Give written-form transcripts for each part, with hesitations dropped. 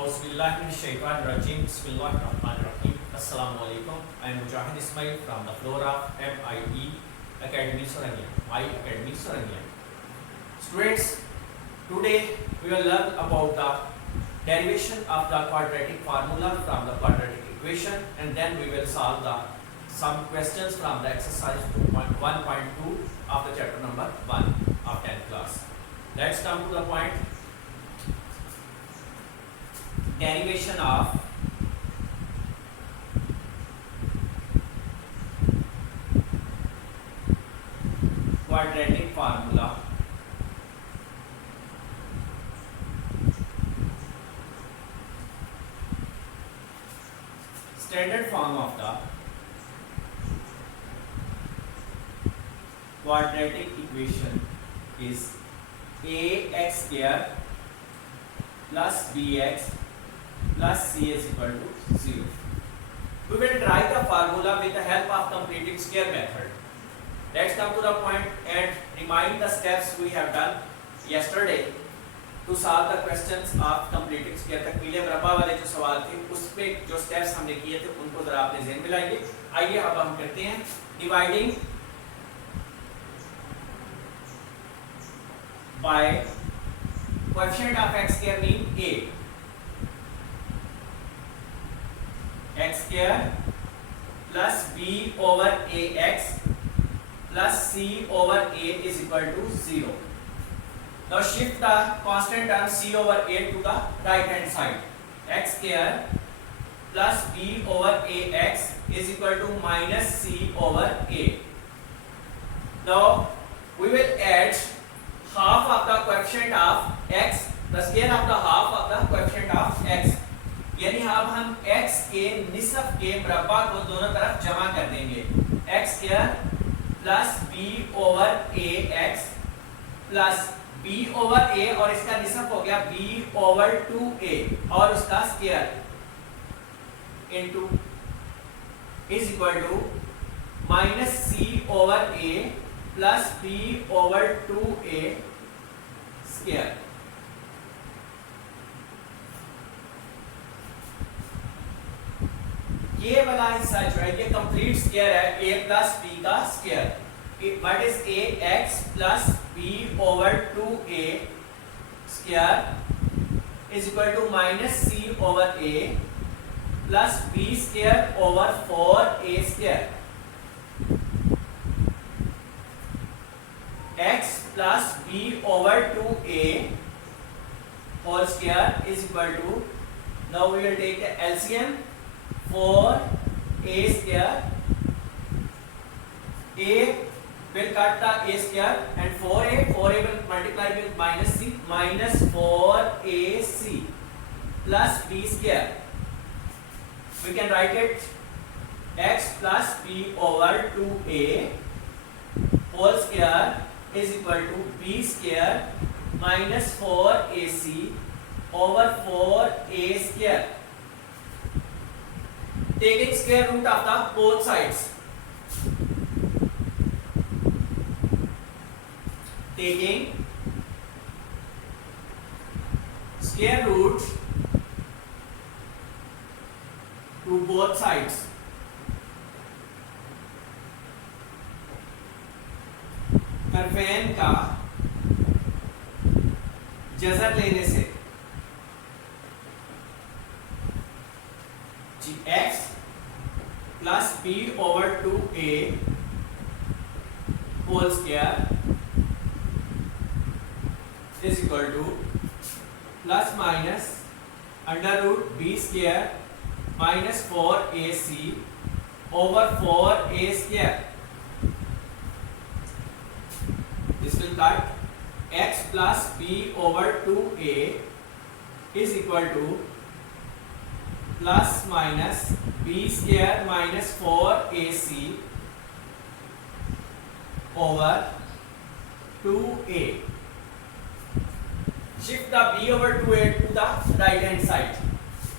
Auzubillahiminash-shaytanir-rajim. Bismillahir-rahmanir-rahim. Assalamualaikum. I am Mujahid Ismail from the floor of MIE Academy Sarania. My Academy Sarania. Students, today we will learn about the derivation of the quadratic formula from the quadratic equation, and then we will solve some questions from the exercise 1.2 of the chapter number 1 of 10th class. Let's come to the point. Derivation of quadratic formula standard form of the quadratic equation is ax square plus bx plus c is equal to 0. We will try the formula with the help of completing square method. Let's come to the point and remind the steps we have done yesterday to solve the questions of completing square. तकमीले मरबा वाले जो सवाल थे उसमें जो steps हमने किए थे उनको जरा आपने ज़हन में लाइए. आइए अब हम करते हैं dividing by coefficient of x square mean a. X square plus b over ax plus c over a is equal to 0. Now shift the constant term c over a to the right hand side. X square plus b over ax is equal to minus c over a. Now we will add half of the coefficient of x, the square of the half of the coefficient of x. यानी अब हम x के निसफ के मरबा को दोनों तरफ जमा कर देंगे. x square plus b over ax plus b over a और इसका निसफ हो गया b ओवर 2a और उसका square into is equal to minus c over a plus b over 2a square. ये वाला हिस्सा जो है ये कंप्लीट स्क्वायर है a प्लस b का square. What is ax plus b over 2a square is equal to minus c over a plus b square over 4a square. x plus b over 2a whole square is equal to, now we will take the LCM. 4a square, a will cut the a square and 4a will multiply with minus c, minus 4ac plus b square. We can write it x plus b over 2a whole square is equal to b square minus 4ac over 4a square. Taking square root of the both sides. Taking square root to both sides. Curwen का जज़र लेने से x plus b over 2a whole square is equal to plus minus under root b square minus 4ac over 4a square. This will cut. X plus b over 2a is equal to plus minus b square minus 4ac over 2a. Shift the b over 2a to the right hand side.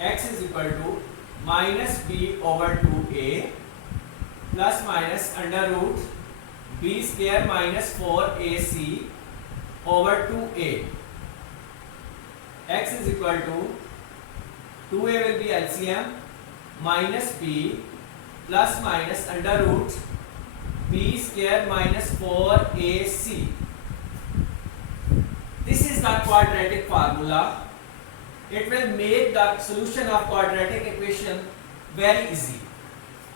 X is equal to minus b over 2a plus minus under root b square minus 4ac over 2a. X is equal to 2a will be LCM minus b plus minus under root b square minus 4ac. This is the quadratic formula. It will make the solution of quadratic equation very easy.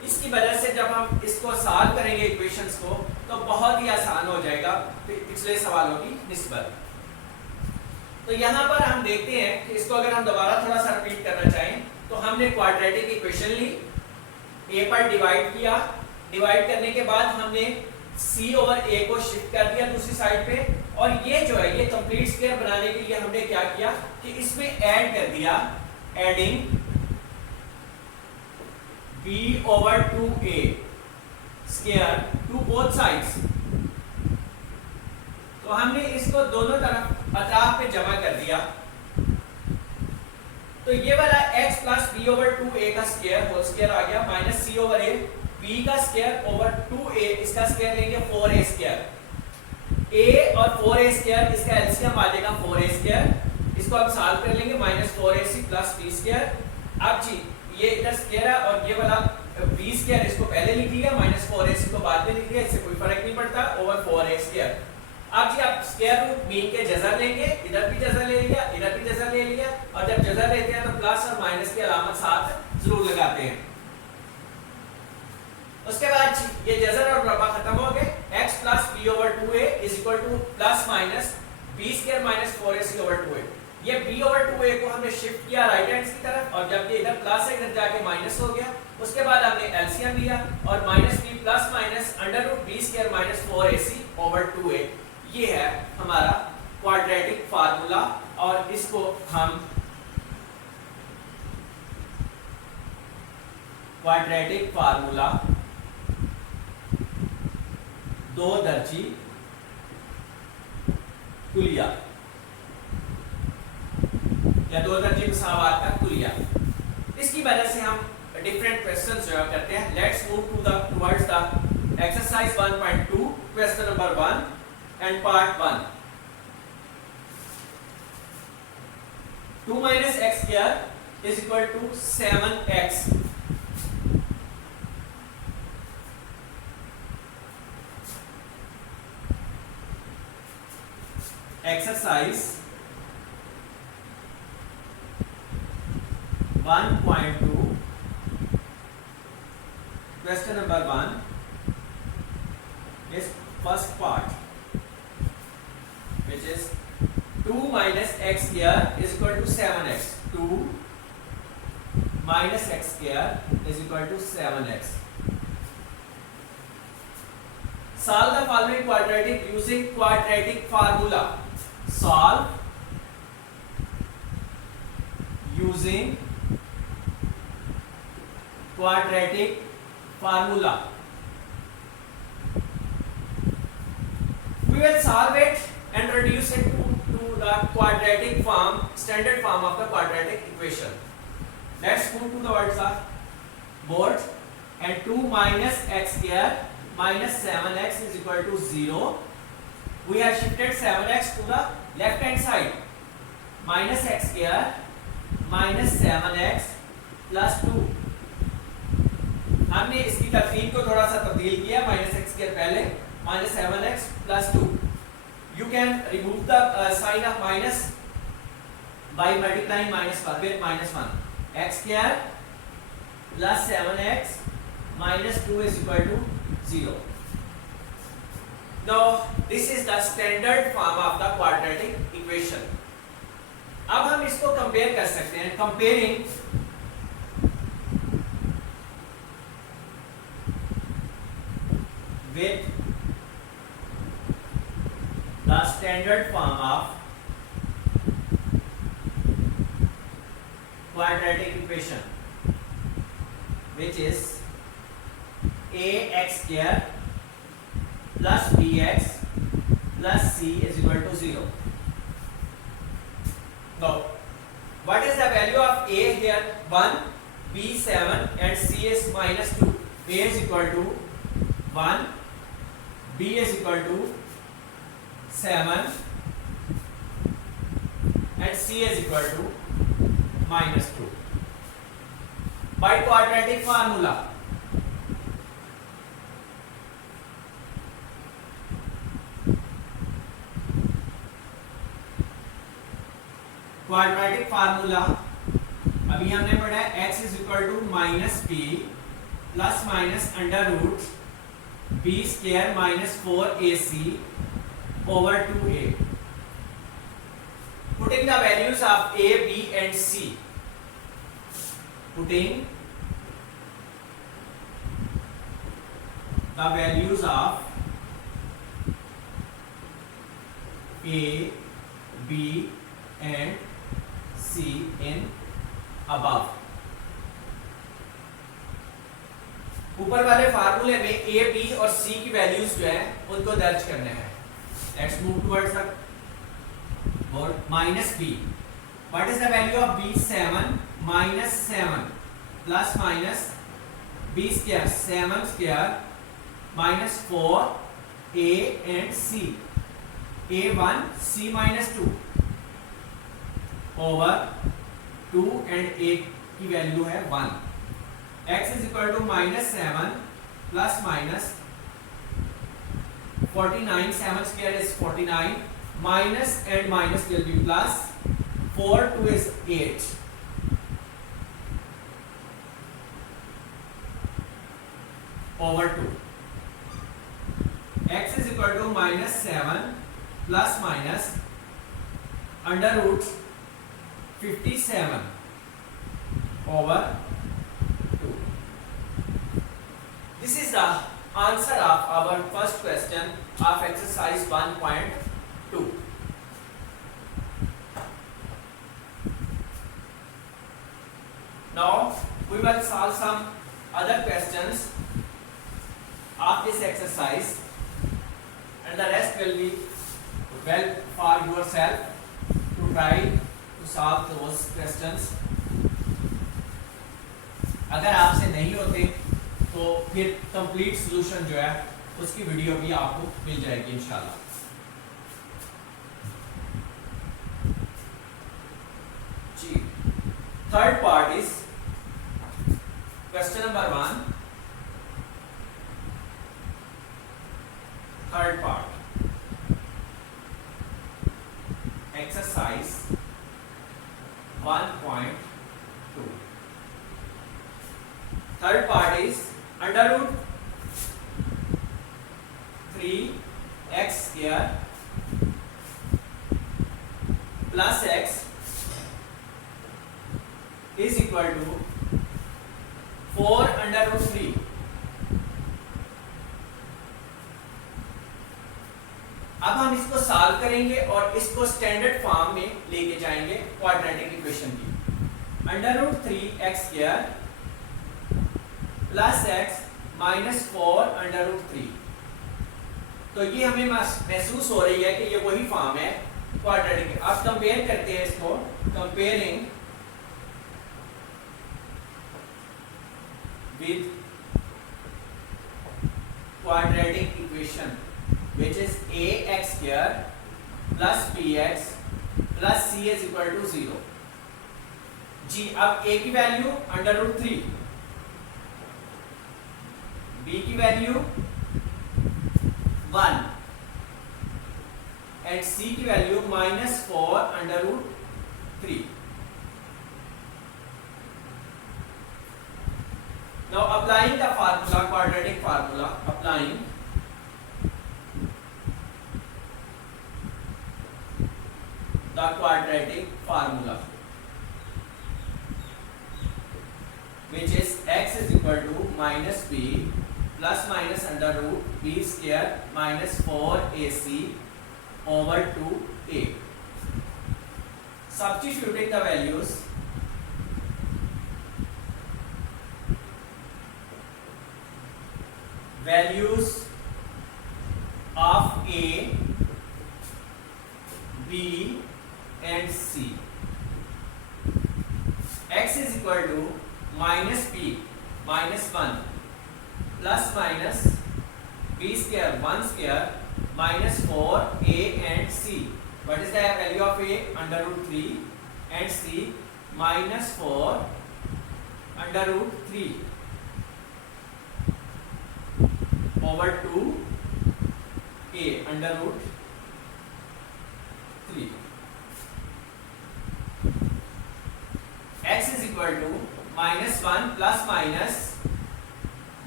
इसकी वजह से जब हम इसको solve करेंगे equations को तो बहुत ही आसान हो जाएगा पिछले सवालों की निस्बत। तो यहाँ पर हम देखते हैं कि इसको अगर हम दोबारा थोड़ा सा रिपीट करना चाहें तो हमने क्वाड्रेटिक इक्वेशन ली, a पर डिवाइड किया, डिवाइड करने के बाद हमने c ओवर a को शिफ्ट कर दिया दूसरी साइड पे, और ये जो है ये कंप्लीट स्क्वायर बनाने के लिए हमने क्या किया कि इसमें ऐड कर दिया, adding b over 2a square to both sides. तो हमने इसको दोनों तरफ अतराफ पे जमा कर दिया, तो ये वाला x plus b over 2a का स्क्वायर होल स्क्वायर आ गया minus c over a, b का स्क्वायर ओवर 2a, इसका स्क्वायर लेंगे 4a स्क्वायर, a और 4a स्क्वायर इसका एलसीएम आ जाएगा 4a स्क्वायर, इसको हम सॉल्व कर लेंगे minus 4ac plus b square. अब जी ये इधर स्क्वायर है और ये वाला b स्क्वायर इसको पहले लिख लिया, माइनस 4ac को बाद में लिख लिया, इससे कोई फर्क नहीं पड़ता, ओवर 4a स्क्वायर। अब जी आप स्क्वायर रूट मीन के जज़र लेंगे, इधर भी जज़र ले लिया, इधर भी जज़र ले लिया, और जब जज़र लेते हैं तो प्लस और माइनस की अलामत साथ जरूर लगाते हैं। उसके बाद ये जज़र और मुरब्बा खत्म हो गए, x plus b over 2a is equal two plus minus b square minus 4ac over 2a। ये b ओवर 2a को हमने शिफ्ट किया राइट हैंड की तरफ, और जब ये इधर प्लस है इधर जाके माइनस हो गया, उसके बाद हमने एलसीएम लिया और minus b plus minus under root b square minus 4ac over 2a। ये है हमारा क्वाड्रेटिक फार्मूला, और इसको हम क्वाड्रेटिक फार्मूला दो दर्जी कुलिया या दो दर्जी मुसावात का कुलिया, इसकी वजह से हम डिफरेंट क्वेश्चंस जो करते हैं। Let's move towards the exercise 1.2 question number 1 and part 1. 2 minus x square is equal to 7x. Exercise 1.2 question number 1 is first part, which is 2 minus x square is equal to 7x. 2 minus x square is equal to 7x. Solve the following quadratic using quadratic formula. Solve using quadratic formula. We will solve it and reduce it to the quadratic form, standard form of the quadratic equation. Let's move towards the board, and 2 minus x square minus 7x is equal to 0. We have shifted 7x to the left hand side. Minus x square minus 7x plus 2. हमने इसकी तरतीब को थोड़ा सा तब्दील किया, minus x square पहले, minus 7x plus 2. You can remove the sign of minus by multiplying minus 1 with minus 1. X square plus 7x minus 2 is equal to 0. Now this is the standard form of the quadratic equation. अब हम इसको compare कर सकते हैं, comparing with the standard form of quadratic equation, which is ax square plus bx plus c is equal to 0. Now, what is the value of a here? 1, b 7 and c is minus 2. A is equal to 1, b is equal to 7 and c is equal to minus 2. by quadratic formula. Quadratic formula अभी हमने पढ़ा है x is equal to minus b plus minus under root b square minus 4ac over 2a. Putting the values of a, b and c. Putting the values of a, b and c in above. ऊपर वाले फार्मूले में a, b और c की values जो है उनको दर्ज करने हैं. Let's move towards the board. Minus b. What is the value of b? 7 minus 7 plus minus b square 7 square minus 4 a and c. a1 c minus 2 over 2 and a की value है 1. x is equal to minus 7 plus minus 49, 7 square is 49, minus and minus will be plus, 4, 2 is 8. Over 2. X is equal to minus 7 plus minus under root 57 over 2. This is the answer of our first question of exercise 1.2. Now we will solve some other questions of this exercise and the rest will be well for yourself to try to solve those questions. अगर आपसे नहीं होते तो फिर complete solution जो है उसकी video भी आपको मिल जाएगी इंशाल्लाह. जी third part is question number 1. Third part exercise 1.2. Third part is under root 3x square plus x is equal to 4 under root 3. अब हम इसको सॉल्व करेंगे और इसको स्टैंडर्ड फॉर्म में लेके जाएंगे क्वाड्रेटिक इक्वेशन की. Under root 3x square plus x minus 4 under root 3. तो ये हमें महसूस हो रही है कि ये वही फॉर्म है क्वाड्रेटिक. अब कंपेयर करते हैं इसको. Comparing with quadratic equation which is ax square plus bx plus c is equal to 0. जी अब a की वैल्यू अंडर रूट 3, b की वैल्यू 1 एंड c की value minus 4 under root 3. Now applying the formula, quadratic formula, applying the quadratic formula, which is x is equal to minus b plus minus under root b square minus 4ac over 2a. Substituting the values, values of a, b and c. X is equal to minus b minus 1 plus minus b square 1 square minus 4 a and c. What is the value of a? Under root 3 and c minus 4 under root 3 over 2a under root 3. x is equal to minus 1 plus minus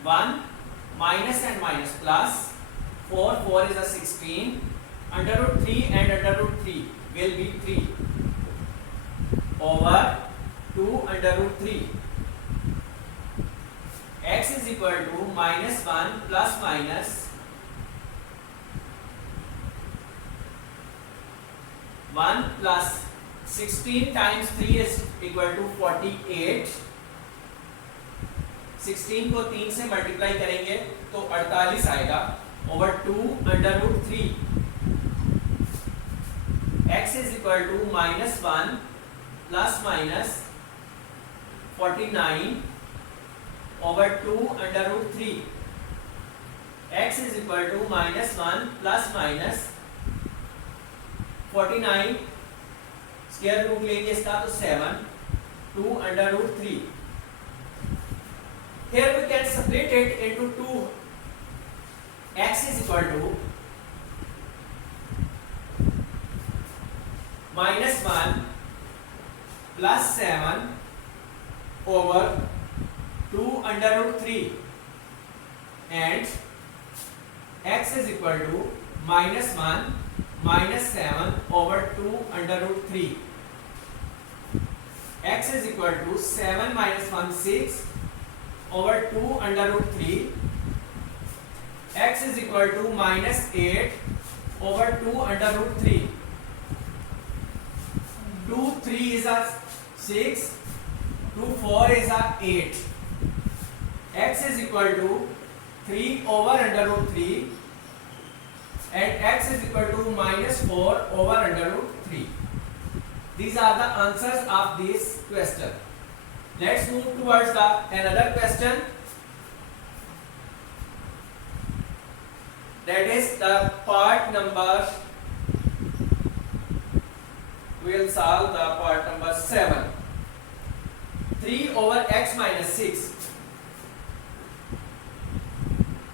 1 minus and minus plus 4 is a 16 under root 3 and under root 3 will be 3 over 2 under root 3. X is equal to minus 1 plus minus 1 plus 16 times 3 is equal to 48. 16 को 3 से multiply करेंगे तो 48 आएगा over 2 under root 3. X is equal to minus 1 plus minus 49 over 2 under root 3. X is equal to minus 1 plus minus 49 square root लेंगे इसका तो 7 2 under root 3. Here we can separate it into 2. X is equal to minus 1 plus 7 over 2 under root 3 and x is equal to minus 1 minus 7 over 2 under root 3. X is equal to 7 minus 1 6 over 2 under root 3. X is equal to minus 8 over 2 under root 3. 2 3 is a 6, 2 4 is a 8. X is equal to 3 over under root 3 and x is equal to minus 4 over under root 3. These are the answers of this question. Let's move towards the another question. That is the part number, we will solve the part number 7. 3 over x minus 6.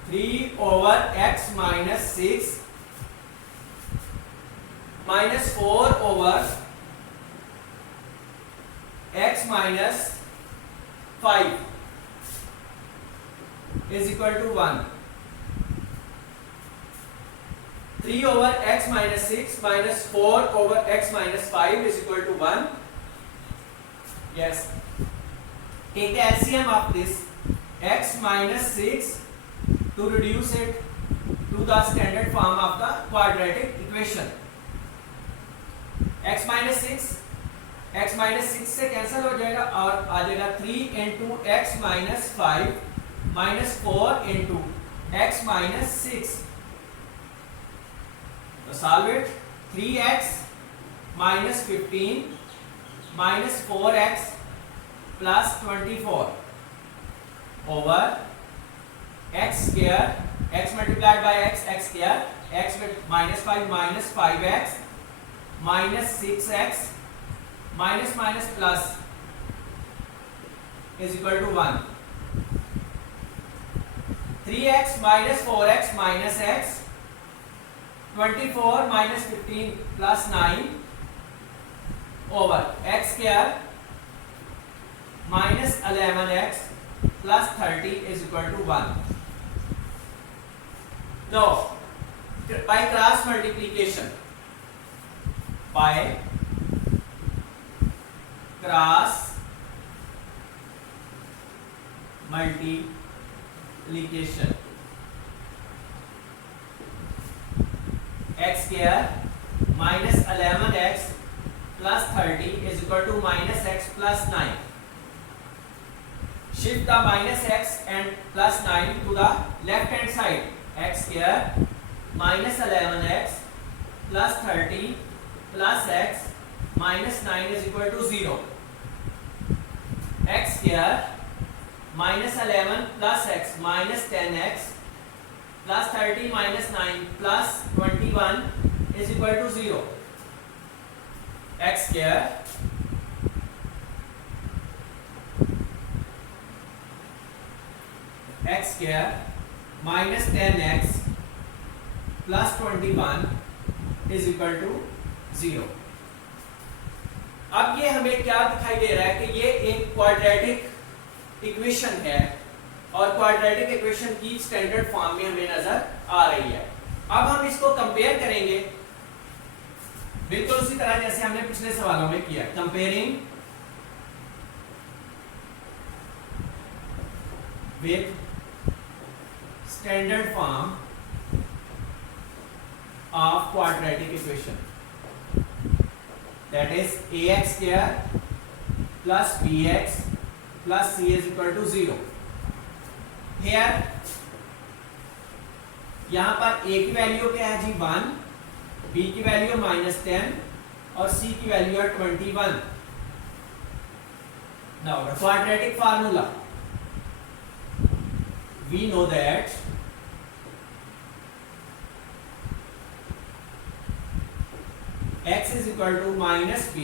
3 over x minus 6 minus 4 over x minus 5 is equal to 1. 3 over x minus 6 minus 4 over x minus 5 is equal to 1. Yes. Take LCM of this x minus 6 to reduce it to the standard form of the quadratic equation. x minus 6 से cancel हो जाएगा और आ जाएगा 3 into x minus 5 minus 4 into x minus 6. तो solve it. 3x minus 15 minus 4x plus 24 over x square, x multiplied by x square, x with minus 5 minus 5x minus 6x minus minus plus is equal to 1. 3x minus 4x minus x, 24 minus 15 plus 9 over x square minus 11x plus 30 is equal to 1. Now, by cross multiplication, by cross multiplication, x square minus 11x plus 30 is equal to minus x plus 9. Shift the minus x and plus 9 to the left hand side. X square minus 11x plus 30 plus x minus 9 is equal to 0. X square minus 11 plus x minus 10x plus 30 minus 9 plus 21 is equal to 0. X square x square minus 10x plus 21 is equal to 0। अब ये हमें क्या दिखाई दे रहा है कि ये एक क्वाड्रेटिक इक्वेशन है और क्वाड्रेटिक इक्वेशन की स्टैंडर्ड फॉर्म में हमें नजर आ रही है। अब हम इसको कंपेयर करेंगे बिल्कुल उसी तरह जैसे हमने पिछले सवालों में किया, comparing with standard form of quadratic equation, that is ax square plus bx plus c is equal to 0। here यहां पर a की वैल्यू क्या है जी 1, b की वैल्यू -10 और c की वैल्यू है 21। now the quadratic formula, we know that x is equal to minus b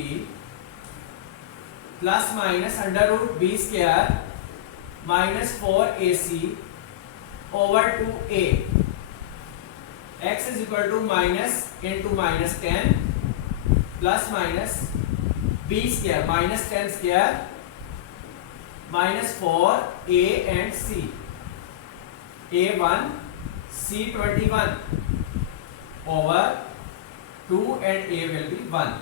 plus minus under root b square minus 4ac over 2a। x is equal to minus into minus 10 plus minus b square minus 10 square minus 4a and c, a1 c21 over 2 and a will be 1।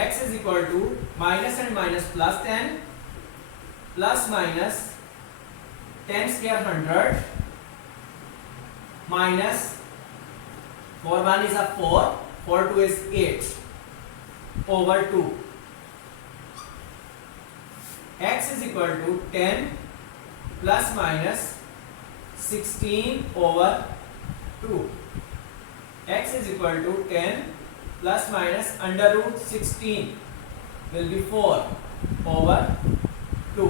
x is equal to minus and minus plus 10 plus minus 10 square 100 minus 4 1 is a 4, 4 2 is 8 over 2। x is equal to 10 plus minus 16 over 2। x is equal to 10 plus minus under root 16 will be 4 over 2।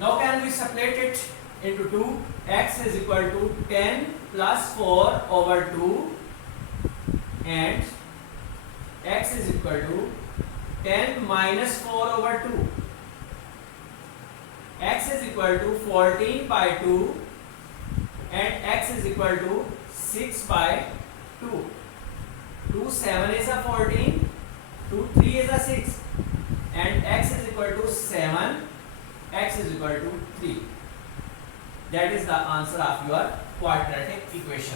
now can we separate it into 2? x is equal to 10 plus 4 over 2 and x is equal to 10 minus 4 over 2। x is equal to 14 by 2 and x is equal to 6 by 2। 2 7 is a 14, 2 3 is a 6 and x is equal to 7, x is equal to 3। that is the answer of your quadratic equation।